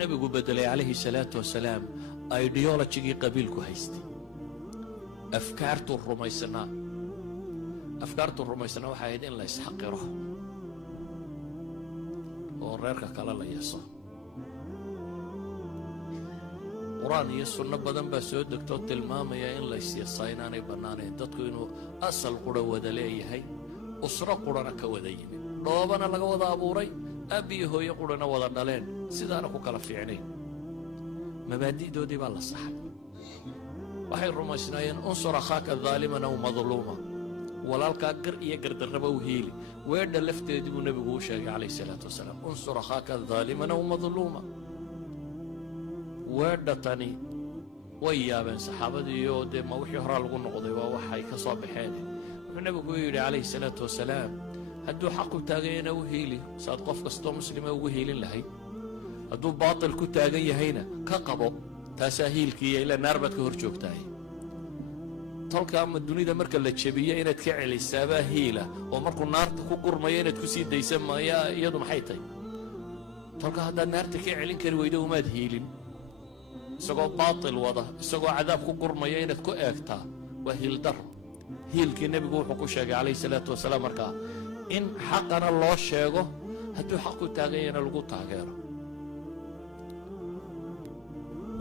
النبي بدل عليه الصلاة والسلام ايديولوجي قبيلكو هيستي أفكارته الرميسنا waxay in la isxaqiro oo reerka kala la yeeso quraan iyo sunno badan baa soo degto tilmaamaya in la isyeesaynaanay banaaneen dadku inuu asal qura wada leeyahay usra qurana ka wada yimid dhoobana laga wada abuuray abi hooyo qurana wada dhaleen sidaana ku kala fiicnay mabaadi'doodii baa la saxay waxay rumaysnaayeen unsur akhaaka dhaaliman aw madluuma walaalkaa gar iyo gardarraba u hiili weedha lafteedii buu nebigu u sheegay calayhi salaatu wasalaam unsur akhaaka dhaaliman aw madluuma weedha tani way yaabeen saxaabadii oo dee ma wixii horaa lagu noqday waa waxay ka soo baxeen wuxuu nebigu yidhi calayhi salaatu wasalaam hadduu xaq u taaganyana u hiili saad qof kastoo muslima ugu hiilin lahayd hadduu baatil ku taagan yahayna ka qabo taasaa hiilkiiya ilaa naar baad ka hor joogtahay tolka ama dunida marka la jabiyo inaad ka celisaabaa hiila oo markuu naarta ku gurmayo inaad ku sii daysa maya iyadu maxay tahay tolka haddaad naarta ka celin kari weydo umaad hiilin isagoo baatil wada isagoo cadaab ku gurmaya inaad ku eegtaa waa hiil daro hiilkii nebigu wuxuu ku sheegay calayhi salaatu wasalaam markaa in xaqana loo sheego hadduu xaq ku taaganyana lagu taageero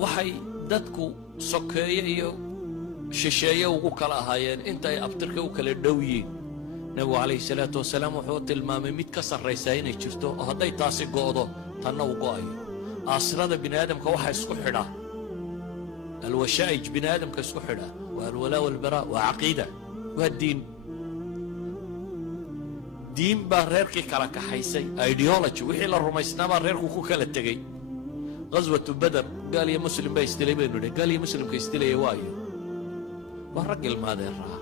waxay dadku sokeeye iyo shisheeye ugu kala ahaayeen intay abtirka u kala dhow yihiin nebigu calayhi salaatu wasalaam wuxuu tilmaamay mid ka sarraysaa inay jirto oo hadday taasi go'do tanna u go'ayo aasirada bini aadamka waxa isku xidha alwashaa'ij bini aadamka isku xidha waa alwalaa walbaraa waa caqiida waa diin baa reerkii kala kaxaysay ideology wixii la rumaysnaa baa reerku ku kala tegey ghaswatu badar gaal iyo muslim baa isdilay baynu nidhi gaal iyo muslimka isdilaya waayo waa rag ilmaadeeraa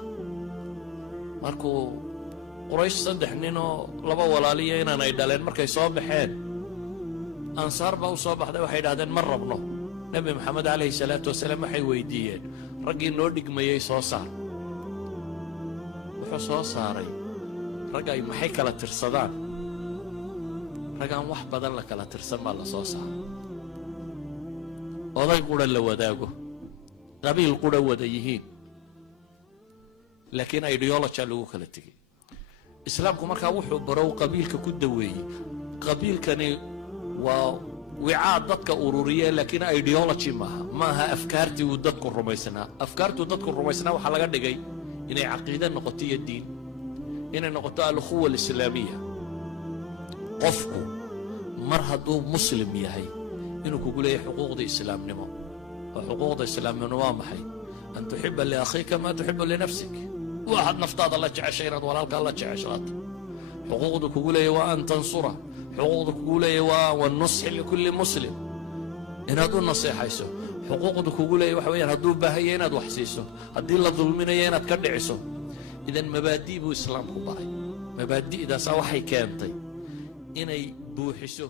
markuu quraysh 3 nin oo laba walaaliya inaanay dhaleen markay soo baxeen ansaar baa u soo baxday waxay yidhahdeen ma rabno nebi maxamed calayhi salaatu wasalaam waxay weydiiyeen raggii noo dhigmayey soo saar wuxuu soo saaray rag ay maxay kala tirsadaan ragaan wax badan la kala tirsan baa la soo saaray oday qura la wadaago qabiil qura wada yihiin laakiin ideology lagu kala tegay islaamku markaa wuxuu barow qabiilka ku daweeyey qabiilkani waa wicaa dadka ururiya laakiin ideology maaha afkaartii uu dadku rumaysnaa afkaartuu dadku rumaysnaa waxaa laga dhigay inay caqiida noqoto iyo diin inay noqoto alukhuwa alislaamiya qofku mar hadduu muslim yahay inuu kugu leeyahay xuquuqda islaamnimo oo xuquuqda islaamnimo waa maxay an tuxiba liakhiika maa tuxibu linafsik waxaad naftaada la jeceshay inaad walaalkaa la jeceshaato xuquuqda kugu leeyahay waa an tansura xuquuqda kugu leeyahay waa wanusxi likulli muslim inaad u naseexayso xuquuqda kugu leeyahay waxa weeyaan hadduu baahaya inaad wax siiso haddii la dulminayo inaad ka dhiciso idan mabaadi' buu islaamku baray mabaadi'daasaa waxay keentay inay buuxiso